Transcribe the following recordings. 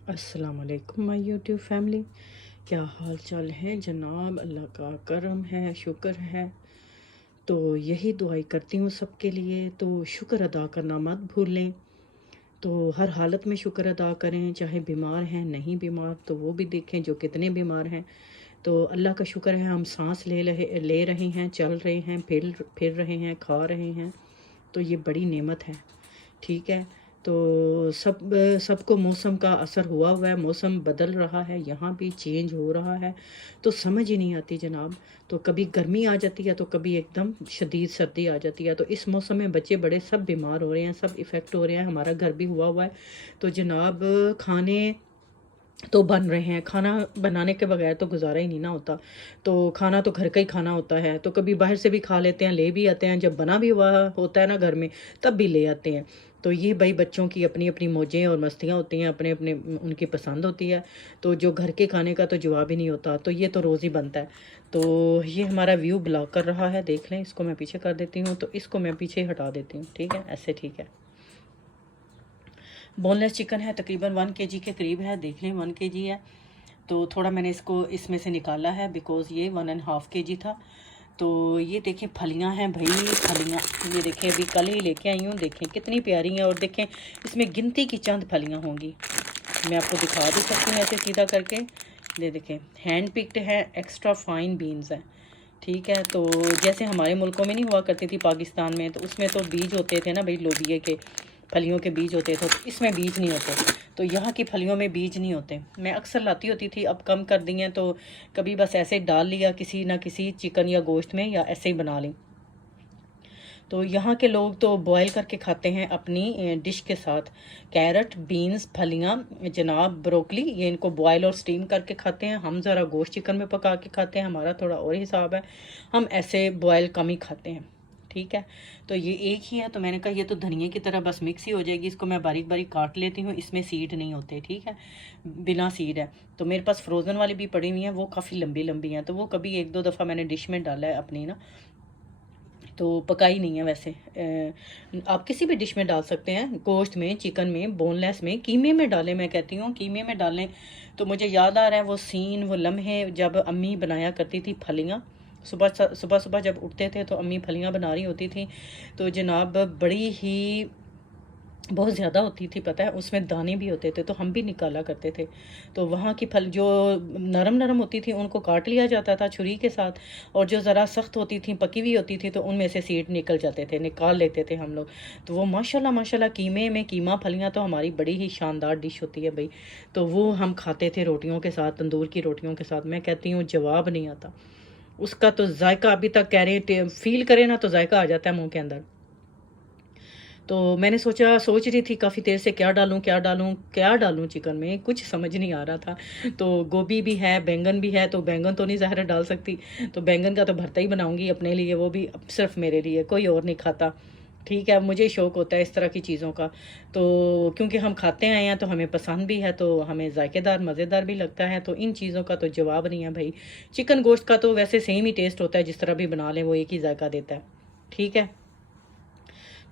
अस्सलाम वालेकुम my YouTube family. क्या हाल चाल है जनाब? अल्लाह का करम है, शुक्र है। तो यही दुआई करती हूँ सबके लिए। तो शुक्र अदा करना मत भूलें। तो हर हालत में शुक्र अदा करें, चाहे बीमार हैं नहीं बीमार तो वो भी देखें जो कितने बीमार हैं। तो अल्लाह का शुक्र है हम सांस ले रहे हैं, चल रहे हैं, फिर रहे हैं, खा रहे हैं। तो ये बड़ी नेमत है। ठीक है। तो सबको मौसम का असर हुआ है, मौसम बदल रहा है, यहाँ भी चेंज हो रहा है। तो समझ ही नहीं आती जनाब। तो कभी गर्मी आ जाती है तो कभी एकदम शदीद सर्दी आ जाती है। तो इस मौसम में बच्चे बड़े सब बीमार हो रहे हैं, सब इफ़ेक्ट हो रहे हैं। हमारा घर भी हुआ है। तो जनाब खाने तो बन रहे हैं, खाना बनाने के बगैर तो गुजारा ही नहीं ना होता। तो खाना तो घर का ही खाना होता है। तो कभी बाहर से भी खा लेते हैं, ले भी आते हैं। जब बना भी हुआ होता है ना घर में, तब भी ले आते हैं। तो ये भाई बच्चों की अपनी अपनी मौजें और मस्तियाँ होती हैं, अपने अपने उनकी पसंद होती है। तो जो घर के खाने का तो जवाब ही नहीं होता। तो ये तो रोज़ ही बनता है। तो ये हमारा व्यू ब्लॉक कर रहा है, देख लें। इसको मैं पीछे कर देती हूँ, तो इसको मैं पीछे हटा देती हूँ। ठीक है, ऐसे ठीक है। बोनलेस चिकन है, तकरीबन 1 kg के करीब है। देख लें 1 kg है। तो थोड़ा मैंने इसको इसमें से निकाला है, बिकॉज़ ये 1.5 kg था। तो ये देखें फलियां हैं भाई, फलियां। ये देखें अभी कल ही लेके आई हूँ, देखें कितनी प्यारी हैं। और देखें इसमें गिनती की चंद फलियां होंगी। मैं आपको दिखा भी सकती हूँ ऐसे सीधा करके। ये देखें हैंड पिक्ड है, एक्स्ट्रा फाइन बीन्स हैं। ठीक है। तो जैसे हमारे मुल्कों में नहीं हुआ करती थी, पाकिस्तान में, तो उसमें तो बीज होते थे ना भाई, लोबिये के फलियों के बीज होते थे। तो इसमें बीज नहीं होते। तो यहाँ की फलियों में बीज नहीं होते। मैं अक्सर लाती होती थी, अब कम कर दी हैं। तो कभी बस ऐसे डाल लिया किसी ना किसी चिकन या गोश्त में, या ऐसे ही बना ली। तो यहाँ के लोग तो बॉयल करके खाते हैं अपनी डिश के साथ। कैरेट, बीन्स, फलियाँ, जनाब ब्रोकली, ये इनको बॉयल और स्टीम करके खाते हैं। हम ज़रा गोश्त चिकन में पका के खाते हैं, हमारा थोड़ा और हिसाब है। हम ऐसे बॉयल कम ही खाते हैं। ठीक है। तो ये एक ही है। तो मैंने कहा ये तो धनिए की तरह बस मिक्स ही हो जाएगी। इसको मैं बारीक बारीक काट लेती हूँ। इसमें सीड नहीं होते। ठीक है, बिना सीड है। तो मेरे पास फ्रोज़न वाली भी पड़ी हुई हैं, वो काफ़ी लंबी लंबी हैं। तो वो कभी एक दो दफ़ा मैंने डिश में डाला है अपनी ना। तो पकाई नहीं है वैसे। आप किसी भी डिश में डाल सकते हैं, गोश्त में, चिकन में, बोनलेस में, कीमे में डालें। मैं कहती हूँ कीमे में डालें। तो मुझे याद आ रहा है वो सीन, वो लम्हे जब अम्मी बनाया करती थी फलियाँ। सुबह सुबह सुबह जब उठते थे तो अम्मी फलियाँ बना रही होती थी। तो जनाब बड़ी ही बहुत ज़्यादा होती थी, पता है, उसमें दाने भी होते थे। तो हम भी निकाला करते थे। तो वहाँ की फल जो नरम नरम होती थी उनको काट लिया जाता था छुरी के साथ। और जो ज़रा सख्त होती थी, पकी हुई होती थी, तो उनमें से सीड निकल जाते थे, निकाल लेते थे हम लोग। तो वो माशाल्लाह माशाल्लाह कीमे में कीमा फलियाँ तो हमारी बड़ी ही शानदार डिश होती है भाई। तो वो हम खाते थे रोटियों के साथ, तंदूर की रोटियों के साथ। मैं कहती हूँ जवाब नहीं आता उसका। तो जायका अभी तक कह रहे, फील करे ना तो जायका आ जाता है मुँह के अंदर। तो मैंने सोच रही थी काफ़ी देर से क्या डालूँ क्या डालूँ क्या डालूँ चिकन में, कुछ समझ नहीं आ रहा था। तो गोभी भी है, बैंगन भी है। तो बैंगन तो नहीं ज़ाहिर डाल सकती। तो बैंगन का तो भरता ही बनाऊँगी अपने लिए, वो भी सिर्फ मेरे लिए, कोई और नहीं खाता। ठीक है, मुझे शौक़ होता है इस तरह की चीज़ों का। तो क्योंकि हम खाते आए हैं तो हमें पसंद भी है, तो हमें ज़ायकेदार मज़ेदार भी लगता है। तो इन चीज़ों का तो जवाब नहीं है भाई। चिकन गोश्त का तो वैसे सेम ही टेस्ट होता है, जिस तरह भी बना लें वो एक ही जायका देता है। ठीक है।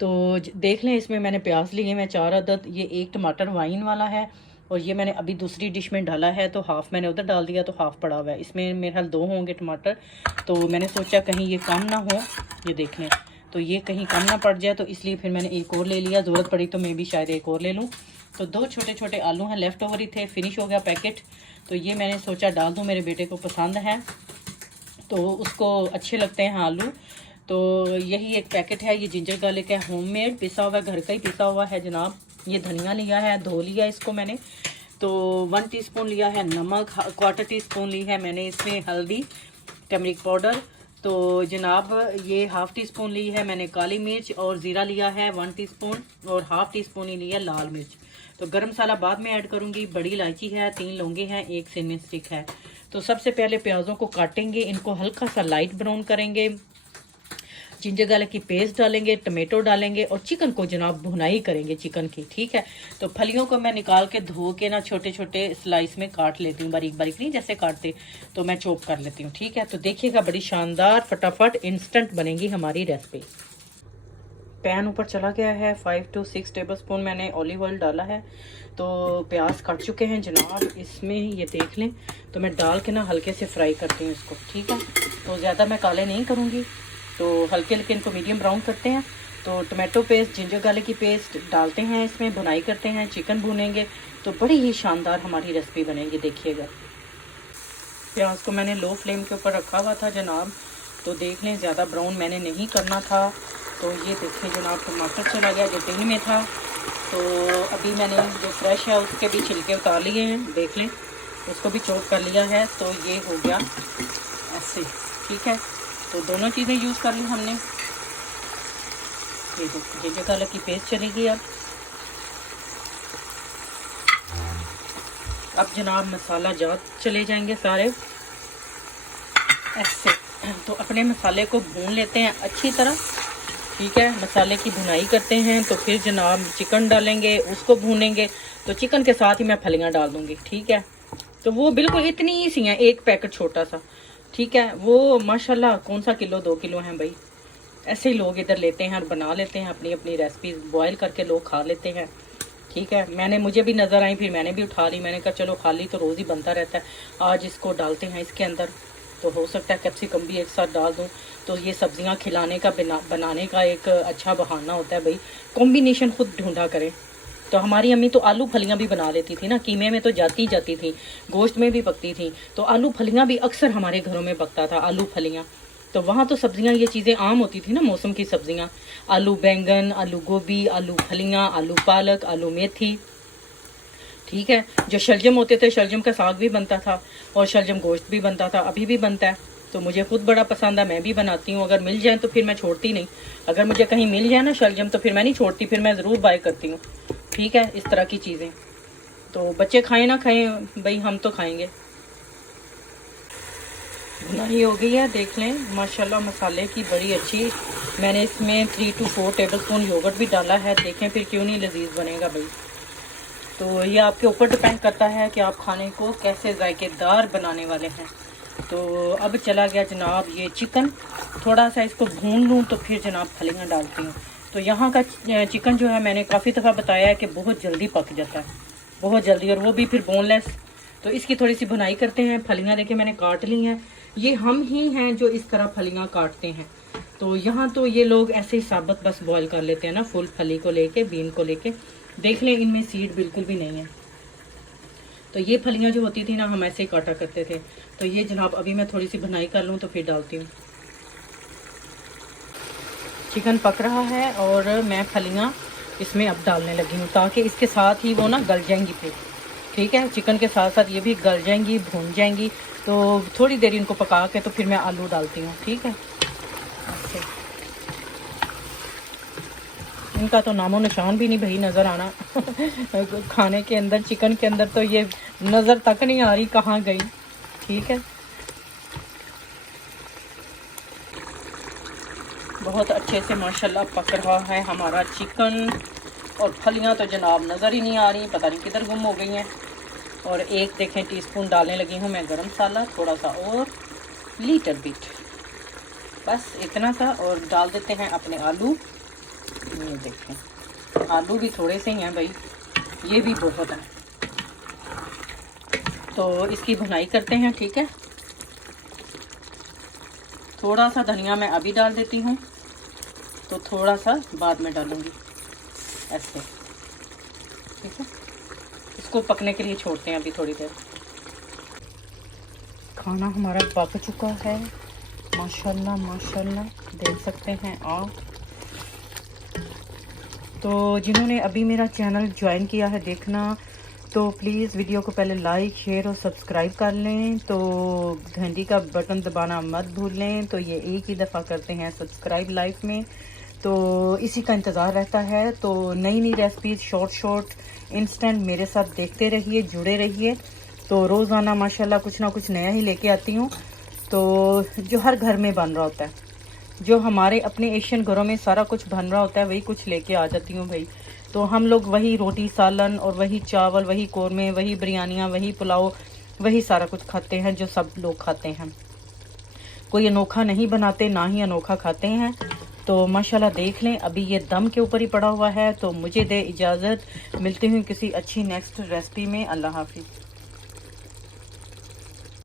तो देख लें, इसमें मैंने प्याज लिए मैं 4 अदद। ये एक टमाटर वाइन वाला है। और ये मैंने अभी दूसरी डिश में डाला है, तो हाफ़ मैंने उधर डाल दिया, तो हाफ़ पड़ा हुआ है। इसमें मेरे ख्याल 2 होंगे टमाटर। तो मैंने सोचा कहीं ये कम ना हो। ये देख लें, तो ये कहीं कम ना पड़ जाए, तो इसलिए फिर मैंने एक और ले लिया। ज़रूरत पड़ी तो मैं भी शायद एक और ले लूँ। तो 2 छोटे छोटे आलू हैं, लेफ़्ट ओवर ही थे, फिनिश हो गया पैकेट। तो ये मैंने सोचा डाल दूँ, मेरे बेटे को पसंद है, तो उसको अच्छे लगते हैं आलू। तो यही एक पैकेट है। ये जिंजर गार्लिक है, होममेड पिसा हुआ, घर का ही पिसा हुआ है जनाब। ये धनिया लिया है, धो लिया इसको मैंने। तो 1 टीस्पून लिया है नमक, 1/4 टीस्पून ली है मैंने इसमें हल्दी, टर्मरिक पाउडर। तो जनाब ये 1/2 टीस्पून ली है मैंने काली मिर्च। और ज़ीरा लिया है 1 टीस्पून। और 1/2 टीस्पून ही लिया लाल मिर्च। तो गरम मसाला बाद में ऐड करूँगी। बड़ी इलायची है, 3 लौंगे हैं, 1 सिनेमन स्टिक है। तो सबसे पहले प्याज़ों को काटेंगे, इनको हल्का सा लाइट ब्राउन करेंगे। जिंजर गार्लिक की पेस्ट डालेंगे, टमाटो डालेंगे, और चिकन को जनाब भुनाई करेंगे चिकन की। ठीक है। तो फलियों को मैं निकाल के धो के ना छोटे छोटे स्लाइस में काट लेती हूँ, बारीक बारीक नहीं जैसे काटते, तो मैं चॉप कर लेती हूँ। ठीक है। तो देखिएगा बड़ी शानदार फटाफट इंस्टेंट बनेगी हमारी रेसिपी। पैन ऊपर चला गया है। 5 to 6 टेबलस्पून मैंने ऑलिव ऑयल डाला है। तो प्याज कट चुके हैं जनाब, इसमें ये देख लें। तो मैं डाल के ना हल्के से फ्राई करती हूँ इसको, ठीक है। तो ज़्यादा मैं काले नहीं करूँगी, तो हल्के हल्के इनको मीडियम ब्राउन करते हैं। तो टमाटो पेस्ट, जिंजर गार्लिक की पेस्ट डालते हैं, इसमें भुनाई करते हैं, चिकन भूनेंगे तो बड़ी ही शानदार हमारी रेसिपी बनेगी, देखिएगा। प्याज को मैंने लो फ्लेम के ऊपर रखा हुआ था जनाब, तो देख लें ज़्यादा ब्राउन मैंने नहीं करना था। तो ये देखें जनाब, टमाटर चला गया जो टिन में था। तो अभी मैंने जो फ्रेश है उसके भी छिलके उतार लिए हैं, देख लें, उसको भी चॉप कर लिया है। तो ये हो गया ऐसे, ठीक है। तो दोनों चीज़ें यूज़ कर ली हमने। ये देखिए जिंजर गार्लिक की पेस्ट चलेगी। अब जनाब मसाला जात चले जाएंगे सारे ऐसे। तो अपने मसाले को भून लेते हैं अच्छी तरह, ठीक है। मसाले की भुनाई करते हैं। तो फिर जनाब चिकन डालेंगे, उसको भूनेंगे। तो चिकन के साथ ही मैं फलियां डाल दूंगी, ठीक है। तो वो बिल्कुल इतनी ही सी हैं, एक पैकेट छोटा सा, ठीक है। वो माशाल्लाह कौन सा किलो 2 किलो हैं भाई। ऐसे ही लोग इधर लेते हैं और बना लेते हैं अपनी अपनी रेसिपीज, बॉयल करके लोग खा लेते हैं, ठीक है। मुझे भी नज़र आई, फिर मैंने भी उठा ली। मैंने कहा चलो खाली तो रोज़ ही बनता रहता है, आज इसको डालते हैं इसके अंदर। तो हो सकता है कैप्सिकम भी एक साथ डाल दूं। तो ये सब्जियां खिलाने का बनाने का एक अच्छा बहाना होता है भाई, कॉम्बिनेशन खुद ढूंढा करें। तो हमारी अम्मी तो आलू फलियां भी बना लेती थी ना, कीमे में तो जाती थी, गोश्त में भी पकती थी। तो आलू फलियां भी अक्सर हमारे घरों में पकता था, आलू फलियां। तो वहाँ तो सब्जियां, ये चीज़ें आम होती थी ना, मौसम की सब्जियां, आलू बैंगन, आलू गोभी, आलू फलियां, आलू पालक, आलू मेथी, ठीक है। जो शलजम होते थे, शलजम का साग भी बनता था और शलजम गोश्त भी बनता था, अभी भी बनता है। तो मुझे खुद बड़ा पसंद है, मैं भी बनाती हूँ। अगर मिल जाए तो फिर मैं छोड़ती नहीं। अगर मुझे कहीं मिल जाए ना शलजम, तो फिर मैं नहीं छोड़ती, फिर मैं ज़रूर बाय करती हूँ, ठीक है। इस तरह की चीज़ें तो बच्चे खाएं ना खाएं भाई, हम तो खाएंगे। भुनाई हो गई है, देख लें माशाल्लाह मसाले की बड़ी अच्छी। मैंने इसमें 3 to 4 टेबलस्पून योगर्ट भी डाला है, देखें फिर क्यों नहीं लजीज बनेगा भाई। तो ये आपके ऊपर डिपेंड करता है कि आप खाने को कैसे जायकेदार बनाने वाले हैं। तो अब चला गया जनाब ये चिकन, थोड़ा सा इसको भून लूँ तो फिर जनाब फलियाँ डालती हूँ। तो यहाँ का चिकन जो है, मैंने काफ़ी दफ़ा बताया है कि बहुत जल्दी पक जाता है, बहुत जल्दी, और वो भी फिर बोनलेस। तो इसकी थोड़ी सी भुनाई करते हैं। फलियाँ देखिए मैंने काट ली हैं, ये हम ही हैं जो इस तरह फलियाँ काटते हैं। तो यहाँ तो ये लोग ऐसे ही साबुत बस बॉयल कर लेते हैं ना, फुल फली को लेके, बीन को लेके। देख लें इनमें सीड बिल्कुल भी नहीं है। तो ये फलियाँ जो होती थी ना, हम ऐसे ही काटा करते थे। तो ये जनाब अभी मैं थोड़ी सी भुनाई कर लूँ तो फिर डालती हूँ। चिकन पक रहा है और मैं फलियाँ इसमें अब डालने लगी हूँ, ताकि इसके साथ ही वो ना गल जाएंगी फिर, ठीक है। चिकन के साथ साथ ये भी गल जाएंगी, भून जाएंगी। तो थोड़ी देर इनको पका के तो फिर मैं आलू डालती हूँ, ठीक है। अच्छा, इनका तो नामो निशान भी नहीं भाई नज़र आना खाने के अंदर, चिकन के अंदर तो ये नज़र तक नहीं आ रही कहाँ गई, ठीक है। बहुत अच्छे से माशाल्लाह पक रहा है हमारा चिकन, और फलियां तो जनाब नज़र ही नहीं आ रही, पता नहीं किधर गुम हो गई हैं। और एक देखें टीस्पून डालने लगी हूँ मैं गरम मसाला, थोड़ा सा और लीटर बिट, बस इतना सा। और डाल देते हैं अपने आलू। ये देखें आलू भी थोड़े से ही हैं भाई, ये भी बहुत है। तो इसकी भुनाई करते हैं, ठीक है। थोड़ा सा धनिया मैं अभी डाल देती हूँ, तो थोड़ा सा बाद में डालूंगी ऐसे, ठीक है। इसको पकने के लिए छोड़ते हैं अभी थोड़ी देर। खाना हमारा पक चुका है माशाल्लाह माशाल्लाह, देख सकते हैं आप। तो जिन्होंने अभी मेरा चैनल ज्वाइन किया है देखना, तो प्लीज़ वीडियो को पहले लाइक शेयर और सब्सक्राइब कर लें। तो घंटी का बटन दबाना मत भूलें। तो ये एक ही दफ़ा करते हैं सब्सक्राइब लाइफ में, तो इसी का इंतज़ार रहता है। तो नई नई रेसिपीज़ शॉर्ट इंस्टेंट मेरे साथ देखते रहिए, जुड़े रहिए। तो रोज़ाना माशाल्लाह कुछ ना कुछ नया ही लेके आती हूँ, तो जो हर घर में बन रहा होता है, जो हमारे अपने एशियन घरों में सारा कुछ बन रहा होता है, वही कुछ लेके आ जाती हूँ भाई। तो हम लोग वही रोटी सालन और वही चावल, वही कोरमे, वही बिरयानियाँ, वही पुलाव, वही सारा कुछ खाते हैं जो सब लोग खाते हैं। कोई अनोखा नहीं बनाते, ना ही अनोखा खाते हैं। तो माशाल्लाह देख लें, अभी ये दम के ऊपर ही पड़ा हुआ है। तो मुझे दे इजाज़त, मिलती हूँ किसी अच्छी नेक्स्ट रेसिपी में। अल्लाह हाफिज़।